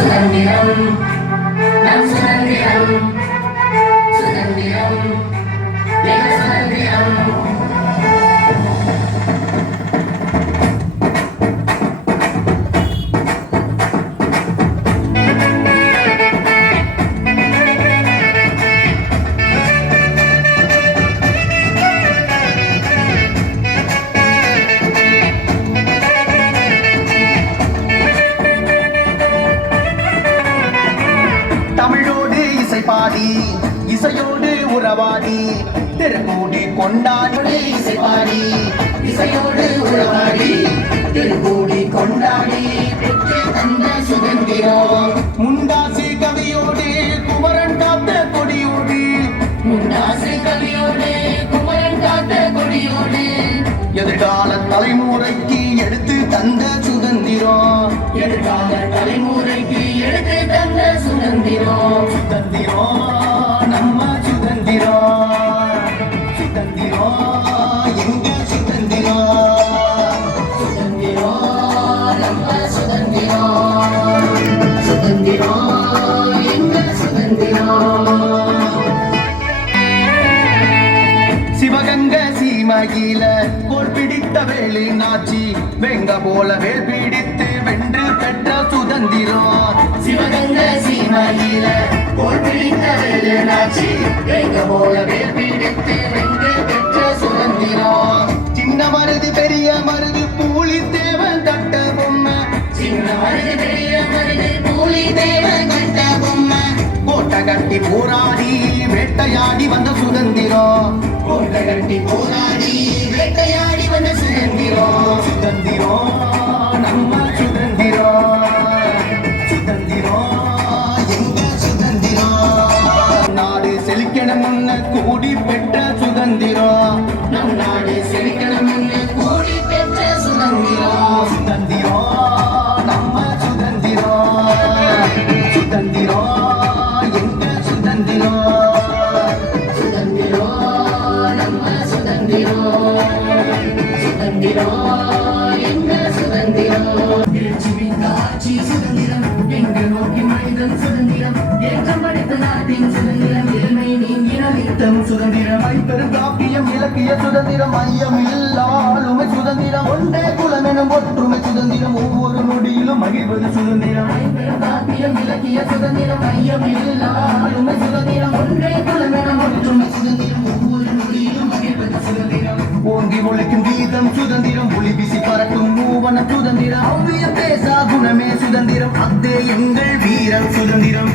சுதந்திரம் நம் சுதந்திரம் சுதந்திரம் எங்கள் சுதந்திரம் தமிழோடு இசை பாடி இசையோடு உறவாடி திருக்கூடி கொண்டாடி இசை பாடி இசையோடு உறவாடி திருக்கூடி கொண்டாடி பெற்று தந்த சுதந்திரம் முண்டாசி கவியோடு குமரன் காத்த கொடியோடு முண்டாசு கவியோடு குமரன் காத்த கொடியோடு எதிர்கால தலைமுறைக்கு எடுத்து தந்த சுதந்திரம் எதிர்கால தலைமுறைக்கு எடுத்து தந்த சுதந்திரம் சுதந்திரம் நம்ம சுதந்திரம் சுதந்திரம் எங்க சுதந்திரம் சுதந்திரம் நம்ம சுதந்திரம் சுதந்திரம் எங்க சுதந்திரம் சிவகங்க சீமையில போர் பிடித்த வேலு நாச்சி வெங்க போல வேல் பிடித்து வென்று பெற்ற சுதந்திரம் சிவகங்க சீமையில போர் பிடித்த வேலுநாச்சி எங்க போல வேல் பிடித்து வென்று பெற்ற சுதந்திரம் சின்ன மருது பெரிய மருது பூலி தேவன் தட்ட பொம்மை சின்ன மருது பெரிய மருது பூலி தேவன் கட்ட பொம்மை கோட்டை கட்டி போராடி வேட்டையாடி வந்த சுதந்திரம் கோட்டை கட்டி போராடி வேட்டையாடி வந்த சுதந்திரம் சுதந்திரம் நம்ம சுதந்திரம் சுதந்திரம் எங்க சுதந்திரம் நாடு செழிக்கணும் முன்ன கூடி பெற்ற சுதந்திரம் நம் நாடு செழிக்கணும் என்று கூடி பெற்ற சுதந்திரம் சுதந்திரம் நம்ம சுதந்திரம் சுதந்திரம் எங்க சுதந்திரம் சுதந்திரம் நம்ம சுதந்திரம் சுதந்திரம் எங்க சுதந்திரம் எழுச்சிமிக்க ஆட்சி சுதந்திரம் எங்கள் நோக்கி மனிதன் சுதந்திரம் ஏற்றம் படைத்த நாட்டின் சுதந்திரம் ஏழ்மை நீங்கின யுத்தம் சுதந்திரம் ஐம்பெரும் காப்பியம் இலக்கிய சுதந்திரம் ஐயம் இல்லாளுமை சுதந்திரம் ஒன்றே குலம் எனும் ஒற்றுமை சுதந்திரம் ஒவ்வொரு நொடியிலும் மகிழ்வது சுதந்திரம் ஐம்பெரும் காப்பியம் இலக்கிய சுதந்திரம் ஐயம் இல்லாளுமை சுதந்திரம் ஒன்றே குலமென ஒற்றுமை சுதந்திரம் ஒவ்வொரு நொடியிலும் மகிழ்வது சுதந்திரம் ஓங்கி ஒழிக்கும் கீதம் சுதந்திரம் ஒளி வீசி பறக்கும் மூவன சுதந்திரம் அவ்விய பேசா குணமே சுதந்திரம் அத்தே எங்கள் வீரம் சுதந்திரம்